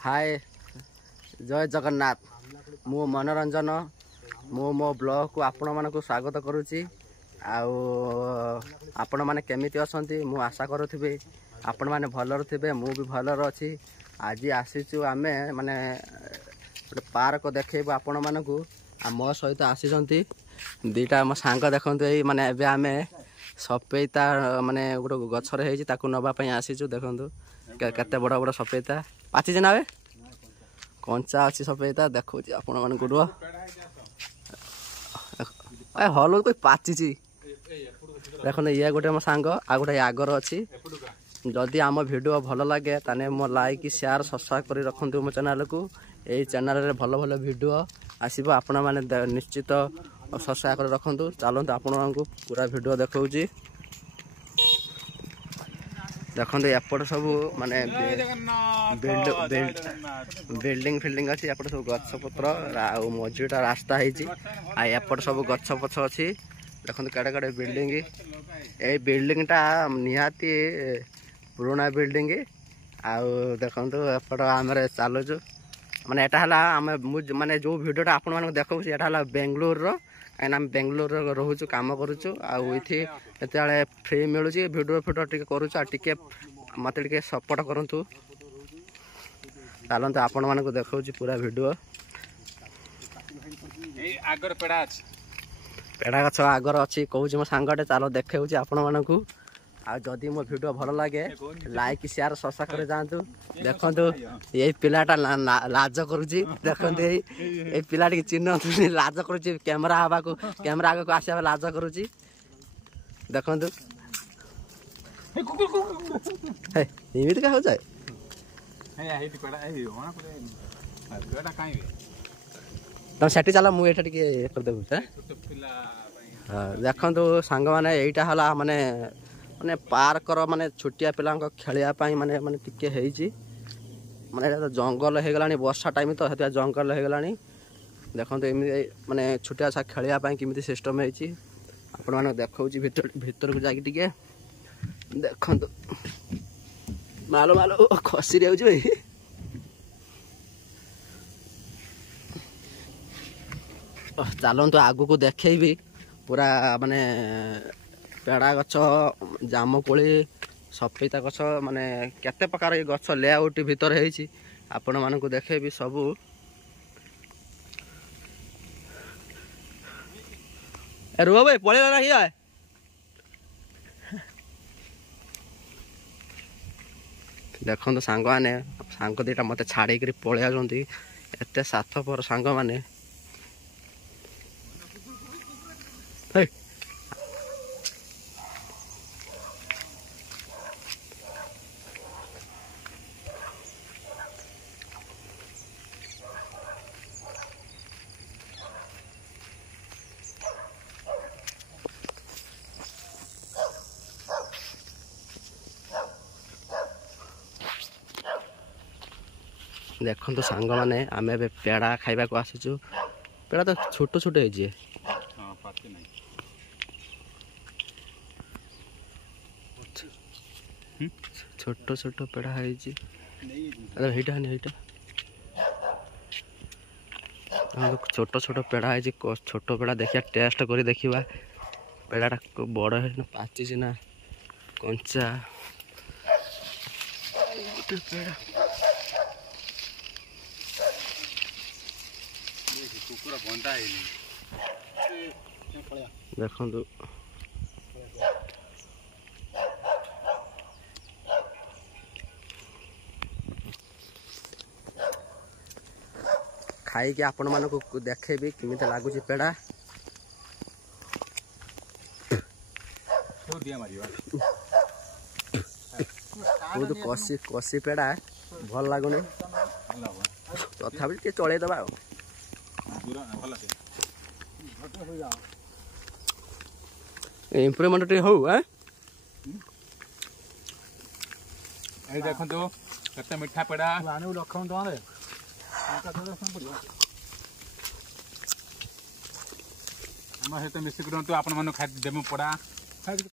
हाय जय जगन्नाथ मु मनोरंजन मो ब्लॉग को आपण मानक स्वागत करुच्ची आपण माने केमिति असंती मु आशा करुथिबे आपण माने भलर थिबे मु भी भलर अछि। आज आसीचु आमे माने पार्क देखेबो आपण मानकू आ मो सहित आसीजंती दीटा मो सांग देखंतु एई माने एबे आमे सपेता माने गोटे गछरे हेजी ताकू नबा पई आसीचु। देखंतु केते बड़ बड़ सपेता पाची जनावे कंचा अच्छी सपेता देखो आपण मानकू रो ए हल कोई पाची देखो ये गोटे मो सांग आ गोटे आगर अच्छी। जदि आम वीडियो भल लगे ताने मो लाइक शेयर सब्सक्राइब कर रखु मो चैनल को। यही चैनल रे भल भल वीडियो आसीबो आपण माने निश्चित सब्सक्राइब कर रखु। चलते आपण मानकू पूरा वीडियो देखौची देखते एपट सब माने बिल्डिंग फिल्डिंग अच्छी एपट सब गछ पत्र मझीटा रास्ता होपट सब गछ पछ अच्छी। देखते कड़े कड़े बिल्डिंग ये बिल्डिंगटा निहाती पुराना बिल्डिंग आउ देखते एपट आम चलुचु माने एटा हला आम माने जो वीडियोटा आपण मानक देखौ एटा हला बेंगलोर रो कहीं आम बेंगलोर रोचु कम करुचु आते फ्री मिलूँ भिडियो फिडियो टे करुचु टे मत सपोर्ट करूँ। चलते आपण मानक देखा पूरा वीडियो पेड़ा गछ आगर अच्छी कहूँ मो सांगटे चलो देखे आपण मानक आदि मो वीडियो भल लगे लाइक शेयर सब्सक्राइब कर जातु। देखु ये पिलाटा लाज करुच्ची देखते ये पिला चिन्ह लाज करुच्ची कैमरा हवा को कैमरा आगे को आसा लाज करुच्ची देखु एमती क्या हो जाए तुम सेठी चल मुझे करदेबू देखु सांग मैंने यहीटा है माने माने पार्क माने छोटिया पिला खेलिया माने माने टिके हेजी माने तो जंगल हो गलानी वर्षा टाइम तो हेतु जंगल हो गलानी। देखते एमती माने छोटिया छा खेलिया केमिति सिस्टम हेची आपण माने देखौची भीतर को जाके टिके देखंतु मालो मालो खसी रहउछ भाई चलतु आगु को देखेबी पूरा माने पेड़ा गछ जामुकोली सपेता गछ माने केते प्रकार ये गछ लेआउट भीतर हेची आपण मानकू देखेबी सबू। रुह भाई पळेला नाही आय देखो सांग माने सांग दीटा मत छाड़ी कर पलि आसती एत साथपर सांग माने देखो तो सांग माने आमे बे पेड़ा खाइबा को आसीचु पेड़ा तो छोट छोट है जे छोट छोट पेड़ा है जी अरे हेटा नहीं हेटा छोट छोट पेड़ा है जी छोट पेड़ा देखिया टेस्ट करी देखिबा पेड़ाटा बड़ है ना पाची सिना कंचा पेड़ा देखु खाई कि आपण मानक देखेबी किमित लागुची पेड़ा बहुत कसी कसी पेड़ा भल लगुनि तथा चल दबा इम्प्रूवमेंट हो देखो केते मिठा पेड़ा मिसिक आपण मन खाद देमु पड़ा।